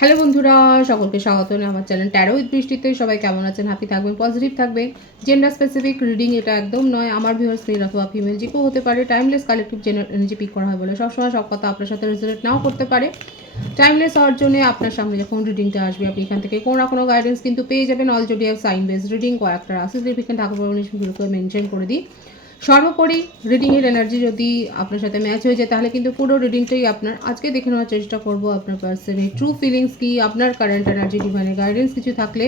Hello বন্ধুরা, সকলকে স্বাগত আমার চ্যানেল ট্যারো উইথ বৃষ্টিতে। সবাই কেমন আছেন? হ্যাপি থাকবেন, পজিটিভ থাকবেন। জেন্ডার স্পেসিফিক রিডিং এটা একদম নয়। আমার ভিউয়ার্স মেল অথবা ফিমেল যে কেউ হতে পারে। টাইমলেস কালেকটিভ এনার্জি পিক করা হয় বলে সবসময় সব কথা আপনার সাথে রেজোনেট নাও করতে পারে। টাইমলেস হওয়ার জন্য আপনার সামনে যখন রিডিংটা আসবে আপনি এখান থেকে কোনো না কোনো গাইডেন্স কিন্তু পেয়ে যাবেন। All zodiac sign base reading কয়েকটা রাশি সিগনিফিকেন্ট ঠাকুর ভগবানকে মেনশন করে দিই। সর্বোপরি রিডিংয়ের এনার্জি যদি আপনার সাথে ম্যাচ হয়ে যায় তাহলে কিন্তু পুরো রিডিংটাই আপনার। আজকে দেখে নেওয়ার চেষ্টা করব আপনার পার্সনের ট্রু ফিলিংস কি, আপনার কারেন্ট এনার্জি, ডিভাইনের গাইডেন্স কিছু থাকলে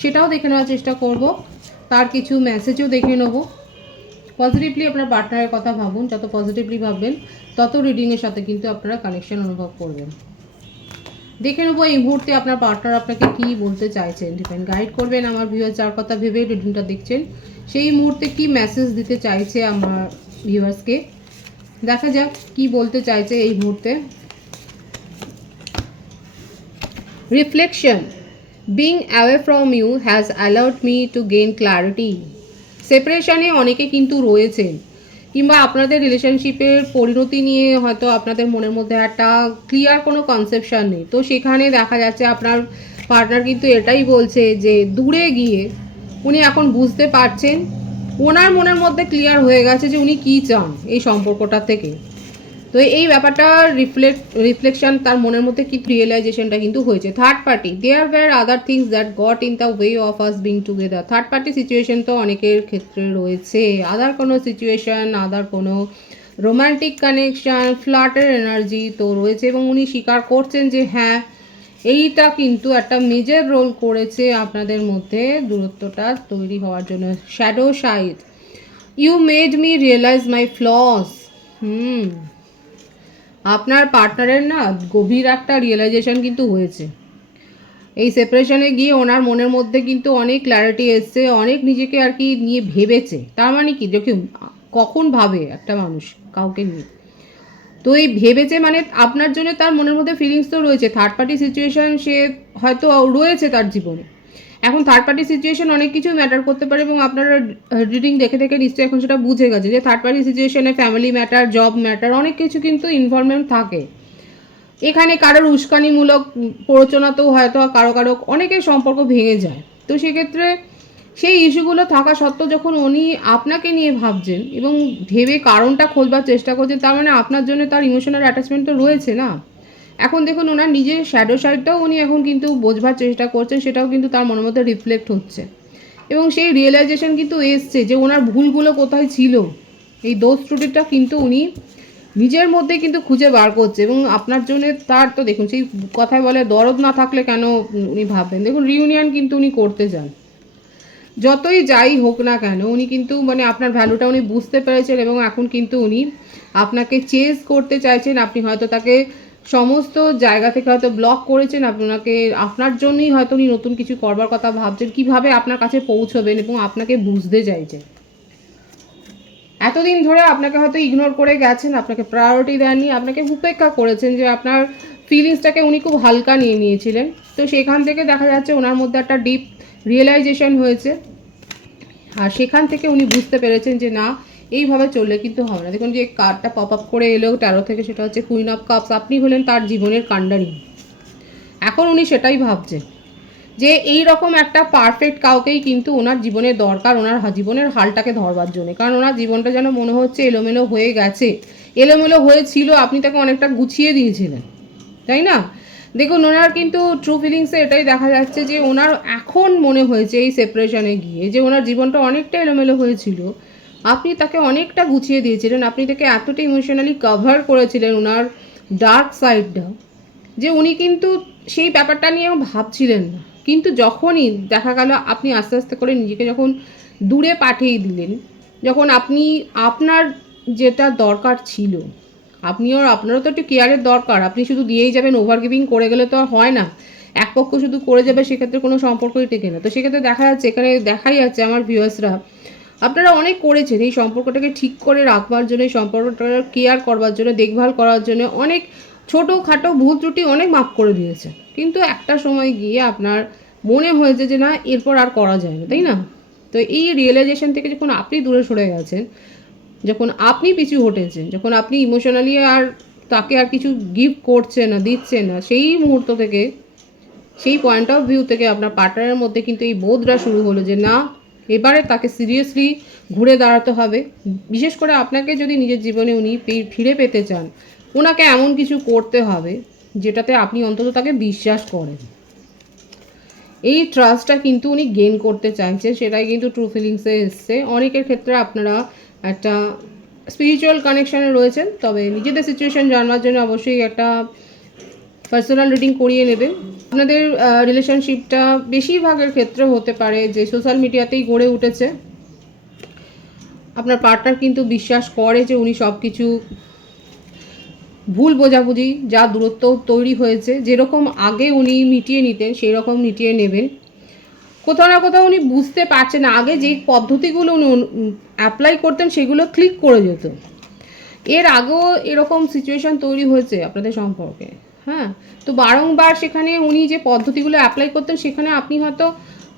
সেটাও দেখে নেওয়ার চেষ্টা করব। তার কিছু মেসেজও দেখে নেব। পজিটিভলি আপনার পার্টনারের কথা ভাবুন, যত পজিটিভলি ভাববেন তত রিডিংয়ের সাথে কিন্তু আপনারা কানেকশন অনুভব করবেন। দেখে নেবো এই মুহূর্তে আপনার পার্টনার আপনাকে কি বলতে চাইছেন। ডিপেন্ড গাইড করবেন আমার ভিউয়ার যার কথা ভেবে রিডিংটা দেখছেন, সেই মুহূর্তে কি মেসেজ দিতে চাইছে আমার ভিউয়ার্সকে। দেখা যাক কি বলতে চাইছে এই মুহূর্তে। Reflection, being away from you has allowed me to gain clarity. সেপারেশনে অনেকে কিন্তু রয়েছেন, কিংবা আপনাদের রিলেশনশিপের পরিণতি নিয়ে হয়তো আপনাদের মনের মধ্যে একটা ক্লিয়ার কোনো কনসেপশন নেই। তো সেখানে দেখা যাচ্ছে আপনার পার্টনার কিন্তু এটাই বলছে যে দূরে গিয়ে উনি এখন বুঝতে পারছেন, ওনার মনের মধ্যে ক্লিয়ার হয়ে গেছে যে উনি কী চান এই সম্পর্কটা থেকে। তো এই ব্যাপারটা রিফ্লেকশন, তার মনের মধ্যে কি রিয়েলাইজেশনটা কিন্তু হয়েছে। Third party, there were other things that got in the way of us being together. Third party situation তো অনেকের ক্ষেত্রে রয়েছে। আদার কোনো সিচুয়েশন, আদার কোনো রোম্যান্টিক কানেকশান, ফ্লার্টের এনার্জি তো রয়েছে এবং উনি স্বীকার করছেন যে হ্যাঁ, এইটা কিন্তু একটা মেজর রোল করেছে আপনাদের মধ্যে দূরত্বটা তৈরি হওয়ার জন্য। Shadow side, you made me realise my flaws. আপনার পার্টনারের না গভীর একটা রিয়েলাইজেশন কিন্তু হয়েছে এই সেপারেশনে গিয়ে। ওনার মনের মধ্যে কিন্তু অনেক ক্ল্যারিটি এসছে, অনেক নিজেকে আর কি নিয়ে ভেবেছে। তার মানে কি, দেখুন কখন ভাবে একটা মানুষ কাউকে নিয়ে, তো এই ভেবেছে মানে আপনার জন্য তার মনের মধ্যে ফিলিংস তো রয়েছে। থার্ড পার্টি সিচুয়েশন সে হয়তো রয়েছে তার জীবনে। এখন থার্ড পার্টি সিচুয়েশন অনেক কিছু ম্যাটার করতে পারে এবং আপনারা রিডিং দেখে দেখে নিশ্চয়ই এখন সেটা বুঝে গেছে যে থার্ড পার্টি সিচুয়েশনে ফ্যামিলি ম্যাটার, জব ম্যাটার, অনেক কিছু কিন্তু ইনভলভমেন্ট থাকে এখানে। কারোর উস্কানিমূলক প্ররোচনাতেও হয়তো কারো কারো অনেকের সম্পর্ক ভেঙে যায়। তো সেক্ষেত্রে সেই ইস্যুগুলো থাকা সত্ত্বেও যখন উনি আপনাকে নিয়ে ভাবছেন এবং ভেবে কারণটা খোঁজবার চেষ্টা করছেন, তার মানে আপনার জন্য তার ইমোশনাল অ্যাটাচমেন্ট তো রয়েছে না। এখন দেখুন ওনার নিজের শ্যাডো সাইডটাও উনি এখন কিন্তু বোঝবার চেষ্টা করছেন, সেটাও কিন্তু তার মনের মধ্যে রিফ্লেক্ট হচ্ছে এবং সেই রিয়েলাইজেশন কিন্তু এসছে যে ওনার ভুলগুলো কোথায় ছিল। এই দোষ ত্রুটিটা কিন্তু উনি নিজের মধ্যে কিন্তু খুঁজে বার করছে এবং আপনার জন্য তার তো দেখুন সেই কথায় বলে দরদ না থাকলে কেন উনি ভাববেন। দেখুন রিউনিয়ন কিন্তু উনি করতে চান, যতই যাই হোক না কেন উনি কিন্তু মানে আপনার ভ্যালুটা উনি বুঝতে পেরেছেন এবং এখন কিন্তু উনি আপনাকে চেজ করতে চাইছেন। আপনি হয়তো তাকে সমস্ত জায়গা থেকে হয়তো ব্লক করেছেন, আপনাকে আপনার জন্যই হয়তো উনি নতুন কিছু করবার কথা ভাবছেন, কিভাবে আপনার কাছে পৌঁছবেন এবং আপনাকে বুঝতে চাইছেন। এতদিন ধরে আপনাকে হয়তো ইগনোর করে গেছেন, আপনাকে প্রায়োরিটি দেননি, আপনাকে উপেক্ষা করেছেন, যে আপনার ফিলিংসটাকে উনি খুব হালকা নিয়ে নিয়েছিলেন। তো সেখান থেকে দেখা যাচ্ছে ওনার মধ্যে একটা ডিপ রিয়েলাইজেশন হয়েছে আর সেখান থেকে উনি বুঝতে পেরেছেন যে না, এইভাবে চললে কিন্তু হবে না। দেখুন যে কার্ডটা পপ আপ করে এলো ট্যারো থেকে, সেটা হচ্ছে কুইন অফ কাপস। আপনি হলেন তার জীবনের কাণ্ডারি। এখন উনি সেটাই ভাবছেন যে এই রকম একটা পারফেক্ট কাউকেই কিন্তু ওনার জীবনে দরকার, ওনার জীবনের হালটাকে ধরবার জন্য। কারণ ওনার জীবনটা যেন মনে হচ্ছে এলোমেলো হয়ে গেছে, এলোমেলো হয়েছিল, আপনি তাকে অনেকটা গুছিয়ে দিয়েছিলেন, তাই না? দেখুন ওনার কিন্তু ট্রু ফিলিংসে এটাই দেখা যাচ্ছে যে ওনার এখন মনে হয়েছে এই সেপারেশনে গিয়ে যে ওনার জীবনটা অনেকটা এলোমেলো হয়েছিল, আপনি তাকে অনেকটা গুছিয়ে দিয়েছিলেন, আপনি তাকে এতটা ইমোশনালি কভার করেছিলেন ওনার ডার্ক সাইডটা, যে উনি কিন্তু সেই ব্যাপারটা নিয়েও ভাবছিলেন না। কিন্তু যখনই দেখা গেল আপনি আস্তে আস্তে করে নিজেকে যখন দূরে পাঠিয়ে দিলেন, যখন আপনি আপনার যেটা দরকার ছিল, আপনারও তো একটু কেয়ারের দরকার। আপনি শুধু দিয়েই যাবেন, ওভার গিভিং করে গেলে তো আর হয় না। এক পক্ষ শুধু করে যাবে, সেক্ষেত্রে কোনো সম্পর্কই টেকে না। তো সেক্ষেত্রে দেখা যাচ্ছে, এখানে দেখাই যাচ্ছে আমার ভিউয়ার্সরা আপনারা অনেক করেছেন এই সম্পর্কটাকে ঠিক করে রাখবার জন্য, এই সম্পর্কটাকে কেয়ার করবার জন্য, দেখভাল করার জন্য অনেক ছোটোখাটো ভুল ত্রুটি অনেক মাফ করে দিয়েছে। কিন্তু একটা সময় গিয়ে আপনার মনে হয়েছে যে না, এরপর আর করা যায় না, তাই না? তো এই রিয়েলাইজেশন থেকে যখন আপনি দূরে সরে গেছেন, যখন আপনি পিছু হটেছেন, যখন আপনি ইমোশনালি আর তাকে আর কিছু গিফট করছে না, দিচ্ছে না, সেই মুহূর্ত থেকে সেই পয়েন্ট অফ ভিউ থেকে আপনার পার্টনারের মধ্যে কিন্তু এই বোধটা শুরু হলো যে না, এবারে তাকে সিরিয়াসলি ঘুরে দাঁড়াতে হবে। বিশেষ করে আপনাকে যদি নিজের জীবনে উনি ফিরে পেতে চান, ওনাকে এমন কিছু করতে হবে যেটাতে আপনি অন্তত তাকে বিশ্বাস করেন। এই ট্রাস্টটা কিন্তু উনি গেইন করতে চাইছে, সেটাই কিন্তু ট্রু ফিলিংসে এসছে। অনেকের ক্ষেত্রে আপনারা একটা স্পিরিচুয়াল কানেকশানে রয়েছেন, তবে নিজেদের সিচুয়েশান জানার জন্য অবশ্যই একটা পার্সোনাল রিডিং করিয়ে নেবেন। আপনাদের রিলেশনশিপটা বেশিরভাগের ক্ষেত্রে হতে পারে যে সোশ্যাল মিডিয়াতেই গড়ে উঠেছে। আপনার পার্টনার কিন্তু বিশ্বাস করে যে উনি সব কিছু ভুল বোঝাবুঝি যা দূরত্ব তৈরি হয়েছে, যেরকম আগে উনি মিটিয়ে নিতেন সেই রকম মিটিয়ে নেবেন। কোথাও না কোথাও উনি বুঝতে পারছেন না, আগে যে পদ্ধতিগুলো উনি অ্যাপ্লাই করতেন সেগুলো ক্লিক করে যেত। এর আগেও এরকম সিচুয়েশান তৈরি হয়েছে আপনাদের সম্পর্কে, হ্যাঁ। তো বারংবার সেখানে উনি যে পদ্ধতিগুলো অ্যাপ্লাই করতেন সেখানে আপনি হয়তো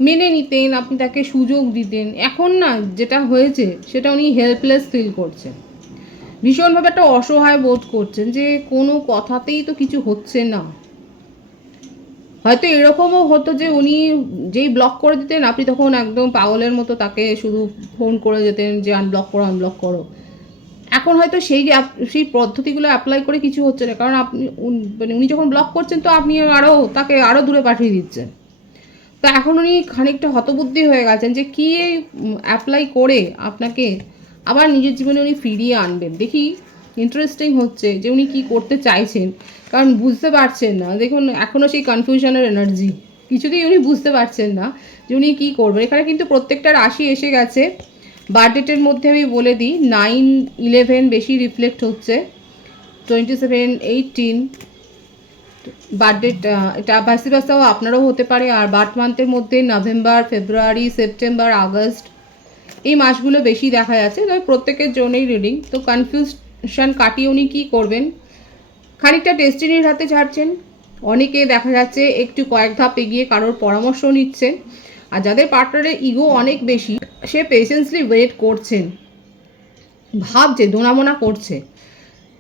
মেনে নিতেন, আপনি তাকে সুযোগ দিতেন। এখন না যেটা হয়েছে সেটা উনি হেল্পলেস ফিল করছেন, ভীষণভাবে একটা অসহায় বোধ করছেন যে কোনো কথাতেই তো কিছু হচ্ছে না। হয়তো এরকমও হতো যে উনি যেই ব্লক করে দিতেন আপনি তখন একদম পাগলের মতো তাকে শুধু ফোন করে যেতেন যে আনব্লক করো আনব্লক করো। এখন হয়তো সেই পদ্ধতিগুলো অ্যাপ্লাই করে কিছু হচ্ছে না, কারণ আপনি মানে উনি যখন ব্লক করছেন তো আপনি তাকে আরও দূরে পাঠিয়ে দিচ্ছেন। তো এখন উনি খানিকটা হতবুদ্ধি হয়ে গেছেন যে কী অ্যাপ্লাই করে আপনাকে আবার নিজের জীবনে উনি ফিরিয়ে আনবেন। দেখি ইন্টারেস্টিং হচ্ছে যে উনি কী করতে চাইছেন, কারণ বুঝতে পারছেন না। দেখুন এখনও সেই কনফিউশনের এনার্জি, কিছুতেই উনি বুঝতে পারছেন না যে উনি কী করবেন। এখানে কিন্তু প্রত্যেকটা রাশি এসে গেছে। বার্থডেটের মধ্যে আমি বলে দিই 9-11 বেশি রিফ্লেক্ট হচ্ছে, 27-18 বার্থডেট, এটা ভাইসি ভার্সাও আপনারও হতে পারে। আর বার্থ মান্থের মধ্যে নভেম্বর, ফেব্রুয়ারি, সেপ্টেম্বর, আগস্ট এই মাসগুলো বেশি দেখা যাচ্ছে। তবে প্রত্যেকের জন্যই রিডিং। তো কনফিউশন কাটিয়ে উনি কী করবেন, খানিকটা ডেস্টিনির হাতে ছাড়ছেন। অনেকে দেখা যাচ্ছে একটু কয়েক ধাপ এগিয়ে কারোর পরামর্শ নিচ্ছেন। আর যাদের পার্টনারের ইগো অনেক বেশি, সে পেশেন্সলি ওয়েট করছেন, ভাবছে, দোনামোনা করছে।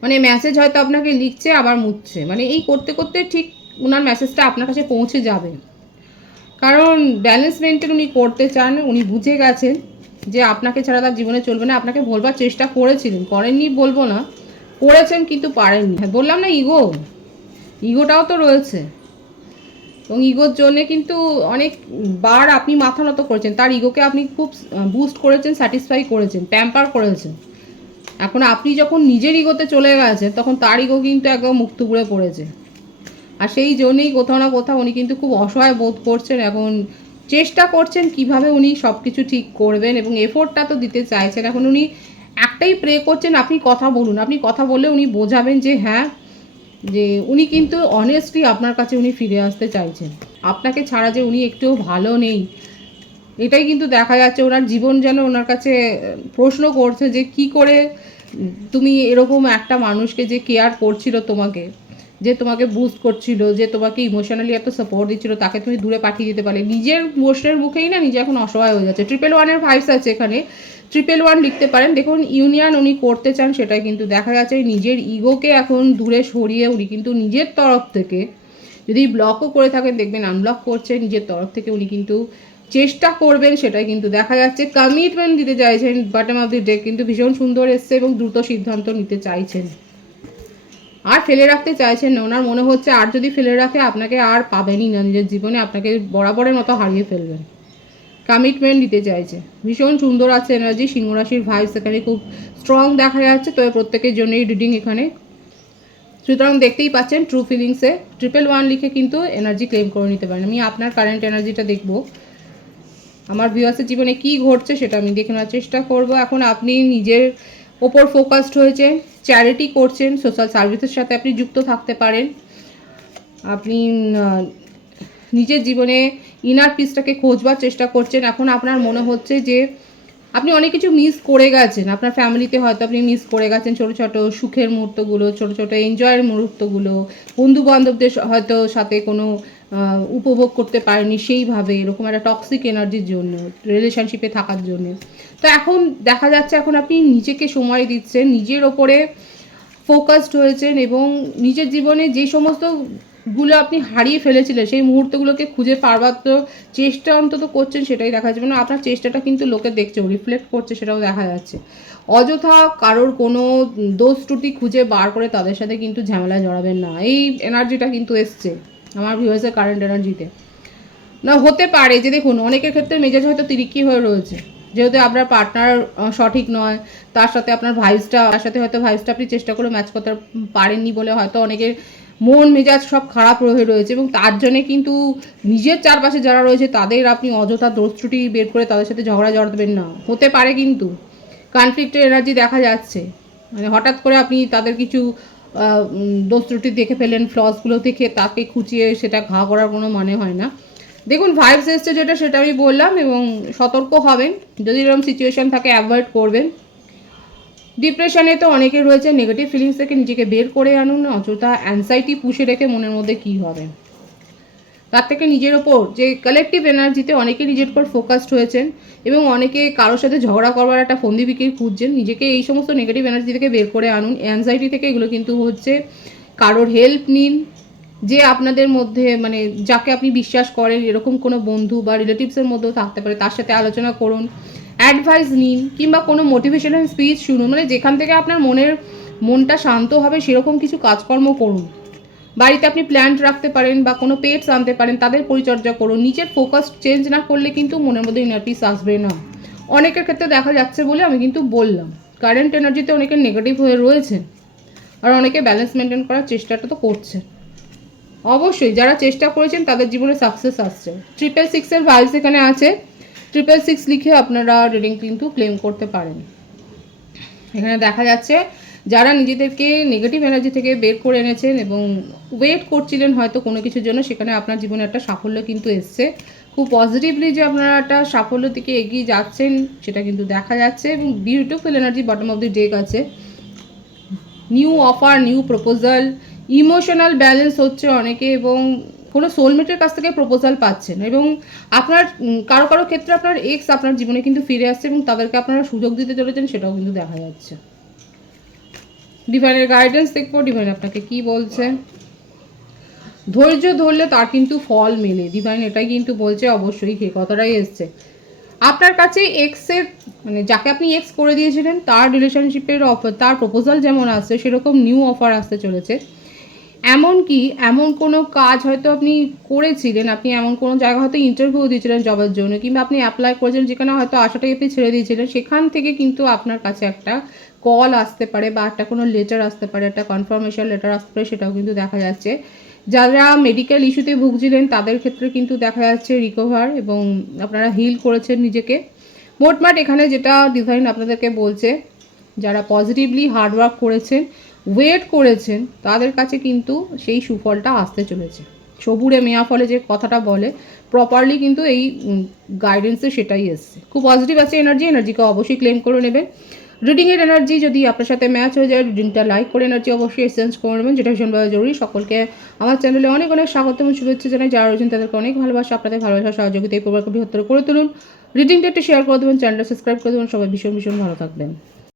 মানে মেসেজ হয়তো আপনাকে লিখছে আবার মুছছে, মানে এই করতে করতে ঠিক ওনার মেসেজটা আপনার কাছে পৌঁছে যাবে। কারণ ব্যালেন্স মেনটেন উনি করতে চান। উনি বুঝে গেছেন যে আপনাকে ছাড়া তার জীবনে চলবে না। আপনাকে বলবার চেষ্টা করেছিলেন, করেননি বলবো না, করেছেন কিন্তু পারেননি। বললাম না ইগোটাও তো রয়েছে, এবং ইগোর জন্যে কিন্তু অনেকবার আপনি মাথা নত করেছেন, তার ইগোকে আপনি খুব বুস্ট করেছেন, স্যাটিসফাই করেছেন, প্যাম্পার করেছেন। এখন আপনি যখন নিজের ইগোতে চলে গেছেন তখন তার ইগো কিন্তু একদম মুখ থুবড়ে পড়েছে। আর সেই জন্যেই কোথাও না কোথাও উনি কিন্তু খুব অসহায় বোধ করছেন। এখন চেষ্টা করছেন কিভাবে উনি সব কিছু ঠিক করবেন, এবং এফোর্টটা তো দিতে চাইছেন। এখন উনি একটাই প্রে করছেন আপনি কথা বলুন, আপনি কথা বললে উনি বোঝাবেন যে হ্যাঁ, যে উনি কিন্তু অনেস্টলি আপনার কাছে উনি ফিরে আসতে চাইছেন। আপনাকে ছাড়া যে উনি একটুও ভালো নেই এটাই কিন্তু দেখা যাচ্ছে। ওনার জীবন যেন ওনার কাছে প্রশ্ন করছে যে কি করে তুমি এরকম একটা মানুষকে যে কেয়ার করছিল তোমাকে, যে তোমাকে বুস্ট করছিল, যে তোমাকে ইমোশনালি এত সাপোর্ট দিচ্ছিল, তাকে তুমি দূরে পাঠিয়ে দিতে পারলে। নিজের প্রশ্নের মুখেই না নিজে এখন অসহায় হয়ে যাচ্ছে। 111-এর ভাইবস আছে এখানে, 111 লিখতে পারেন। দেখুন ইউনিয়ন উনি করতে চান, সেটাই কিন্তু দেখা যাচ্ছে। নিজের ইগোকে এখন দূরে সরিয়ে উনি কিন্তু নিজের তরফ থেকে, যদি ব্লকও করে থাকেন দেখবেন আনব্লক করছে, নিজের তরফ থেকে উনি কিন্তু চেষ্টা করবেন, সেটাই কিন্তু দেখা যাচ্ছে। কমিটমেন্ট দিতে চাইছেন, বটম অফ দি ডেক কিন্তু ভীষণ সুন্দর এসছে, এবং দ্রুত সিদ্ধান্ত নিতে চাইছেন, আর ফেলে রাখতে চাইছেন না। ওনার মনে হচ্ছে আর যদি ফেলে রাখে আপনাকে আর পাবেনই না নিজের জীবনে, আপনাকে বরাবরের মতো হারিয়ে ফেলবেন। কমিটমেন্ট দিতে চাইছে, ভীষণ সুন্দর আছে এনার্জি। সিংহ রাশির ভাইবস এখানে খুব স্ট্রং দেখা যাচ্ছে। তবে প্রত্যেকের জন্যই রিডিং এখানে, সুতরাং দেখতেই পাচ্ছেন ট্রু ফিলিংসে 111 লিখে কিন্তু এনার্জি ক্লেম করে নিতে পারেন। আমি আপনার কারেন্ট এনার্জিটা দেখব, আমার ভিউয়ার্সের জীবনে কি ঘটছে সেটা আমি দেখে নেওয়ার চেষ্টা করব। এখন আপনি নিজের ওপর ফোকাসড হয়েছেন, চ্যারিটি করছেন, সোশ্যাল সার্ভিসের সাথে আপনি যুক্ত থাকতে পারেন। আপনি নিজের জীবনে ইনার পিসটাকে খোঁজবার চেষ্টা করছেন। এখন আপনার মনে হচ্ছে যে আপনি অনেক কিছু মিস করে গেছেন, আপনার ফ্যামিলিতে হয়তো আপনি মিস করে গেছেন ছোটো ছোটো সুখের মুহূর্তগুলো, ছোটো ছোটো এনজয়ের মুহূর্তগুলো, বন্ধু বান্ধবদের হয়তো সাথে কোনো উপভোগ করতে পারেনি সেইভাবে, এরকম একটা টক্সিক এনার্জির জন্য, রিলেশনশিপে থাকার জন্য। তো এখন দেখা যাচ্ছে এখন আপনি নিজেকে সময় দিচ্ছেন, নিজের ওপরে ফোকাসড হয়েছেন, এবং নিজের জীবনে যে সমস্ত গুলো আপনি হারিয়ে ফেলেছিলেন, সেই মুহূর্তগুলোকে খুঁজে পারবার তো চেষ্টা অন্তত করছেন, সেটাই দেখা যাচ্ছে। মানে আপনার চেষ্টাটা কিন্তু লোকে দেখছে, রিফ্লেক্ট করছে, সেটাও দেখা যাচ্ছে। অযথা কারোর কোনো দোষ ত্রুটি খুঁজে বার করে তাদের সাথে কিন্তু ঝামেলায় জড়াবেন না, এই এনার্জিটা কিন্তু এসছে আমার ভিউয়ার্সের কারেন্ট এনার্জিতে। না হতে পারে যে দেখুন অনেকের ক্ষেত্রে মেজাজ হয়তো তিরিকি হয়ে রয়েছে, যেহেতু আপনার পার্টনার সঠিক নয়, তার সাথে আপনার তার সাথে হয়তো ভাইবসটা আপনি চেষ্টা করে ম্যাচ করতে পারেননি বলে হয়তো অনেকের মন মেজাজ সব খারাপ হয়ে রয়েছে, এবং তার জন্যে কিন্তু নিজের চারপাশে যারা রয়েছে তাদের আপনি অযথা দোষ ত্রুটি বের করে তাদের সাথে ঝগড়া জড়াবেন না। হতে পারে কিন্তু কনফ্লিক্টের এনার্জি দেখা যাচ্ছে, মানে হঠাৎ করে আপনি তাদের কিছু দোষ ত্রুটি দেখে ফেলেন, ফ্লসগুলো দেখে তাকে খুঁচিয়ে সেটা ঘা করার কোনো মানে হয় না। দেখুন ভাইবস এসছে যেটা সেটা আমি বললাম, এবং সতর্ক হবেন, যদি এরকম সিচুয়েশান থাকে অ্যাভয়েড করবেন। ডিপ্রেশনে তো অনেকে রয়েছে, নেগেটিভ ফিলিংস থেকে নিজেকে বের করে আনুন, অযথা অ্যাংজাইটি পুষে রেখে মনের মধ্যে কী হবে, তার থেকে নিজের ওপর যে কালেকটিভ এনার্জিতে অনেকে নিজের উপর ফোকাসড হয়েছেন, এবং অনেকে কারোর সাথে ঝগড়া করবার একটা ফন্দি বিক্রি খুঁজছেন, নিজেকে এই সমস্ত নেগেটিভ এনার্জি থেকে বের করে আনুন, অ্যাংজাইটি থেকে। এগুলো কিন্তু হচ্ছে কারোর হেল্প নিন, যে আপনাদের মধ্যে মানে যাকে আপনি বিশ্বাস করেন, এরকম কোনো বন্ধু বা রিলেটিভসের মধ্যেও থাকতে পারে, তার সাথে আলোচনা করুন, অ্যাডভাইস নিন, কিংবা কোনো মোটিভেশনাল স্পিচ শুনুন, মানে যেখান থেকে আপনার মনটা শান্ত হবে সেরকম কিছু কাজকর্ম করুন। বাড়িতে আপনি প্ল্যান্ট রাখতে পারেন বা কোনো পেটস আনতে পারেন, তাদের পরিচর্যা করুন। নিজের ফোকাস চেঞ্জ না করলে কিন্তু মনের মধ্যে ইনার পিস আসবে না। অনেকের ক্ষেত্রে দেখা যাচ্ছে বলে আমি কিন্তু বললাম, কারেন্ট এনার্জিতে অনেকে নেগেটিভ হয়ে রয়েছে, আর অনেকে ব্যালেন্স মেনটেন করার চেষ্টাটা তো করছে। অবশ্যই যারা চেষ্টা করেছেন তাদের জীবনে সাকসেস আসছে। 666-এর ভাইস এখানে আছে, 666 লিখে আপনারা রিডিং কিন্তু ক্লেম করতে পারেন। এখানে দেখা যাচ্ছে যারা নিজেদেরকে নেগেটিভ এনার্জি থেকে বের করে এনেছেন এবং ওয়েট করছিলেন হয়তো কোনো কিছুর জন্য, সেখানে আপনার জীবনে একটা সাফল্য কিন্তু এসছে। খুব পজিটিভলি যে আপনারা একটা সাফল্যের দিকে এগিয়ে যাচ্ছেন সেটা কিন্তু দেখা যাচ্ছে, এবং beautiful energy bottom of the deck আছে। New offer, new proposal, emotional balance হচ্ছে অনেকে, এবং কোনো সোলমেটের কাছ থেকে প্রপোজাল পাচ্ছেন, এবং আপনার কারো কারো ক্ষেত্রে আপনার এক্স আপনার জীবনে কিন্তু ফিরে আসছে এবং তাদেরকে আপনারা সুযোগ দিতে চলেছেন, সেটাও কিন্তু দেখা যাচ্ছে। ডিভাইনের গাইডেন্স দেখবো, ডিভাইন আপনাকে কি বলছে। ধৈর্য ধরলে তার কিন্তু ফল মেলে, ডিভাইন এটাই কিন্তু বলছে। অবশ্যই সেই কথাটাই এসছে। আপনার কাছে এক্সের মানে যাকে আপনি এক্স করে দিয়েছিলেন তার রিলেশনশিপের অফার, তার প্রপোজাল যেমন আসছে সেরকম নিউ অফার আসতে চলেছে। এমনকি এমন কোনো কাজ হয়তো আপনি করেছিলেন, আপনি এমন কোনো জায়গা হয়তো ইন্টারভিউ দিয়েছিলেন জবের জন্য, কিংবা আপনি অ্যাপ্লাই করেছেন যেখানে হয়তো আশাটাই আপনি ছেড়ে দিয়েছিলেন, সেখান থেকে কিন্তু আপনার কাছে একটা কল আসতে পারে, বা একটা কোনো লেটার আসতে পারে, একটা কনফার্মেশন লেটার আসতে পারে, সেটাও কিন্তু দেখা যাচ্ছে। যারা মেডিকেল ইস্যুতে ভুগছিলেন তাদের ক্ষেত্রে কিন্তু দেখা যাচ্ছে রিকভার, এবং আপনারা হিল করেছেন নিজেকে। মোটমাট এখানে যেটা ডিভাইন আপনাদেরকে বলছে, যারা পজিটিভলি হার্ডওয়ার্ক করেছেন, ওয়েট করেছেন, তাদের কাছে কিন্তু সেই সুফলটা আসতে চলেছে। সবুরে মেয়া ফলে যে কথাটা বলে, প্রপারলি কিন্তু এই গাইডেন্সে সেটাই এসছে। খুব পজিটিভ আছে এনার্জিকে অবশ্যই ক্লেম করে নেবেন। রিডিংয়ের এনার্জি যদি আপনার সাথে ম্যাচ হয়ে যায়, রিডিংটা লাইক করে এনার্জি অবশ্যই এক্সচেঞ্জ করে নেবেন, যেটা ভীষণভাবে জরুরি। সকলকে আমার চ্যানেলে অনেক অনেক স্বাগত এবং শুভেচ্ছা জানাই। যারা রয়েছেন তাদেরকে অনেক ভালোবাসা, আপনাদের ভালোবাসা সহযোগিতা এই প্রবাহকে বৃহত্তর করে তুলুন। রিডিংটা একটু শেয়ার করে দেবেন, চ্যানেলটা সাবস্ক্রাইব করে দেবেন। সবাই ভীষণ ভীষণ ভালো থাকবেন।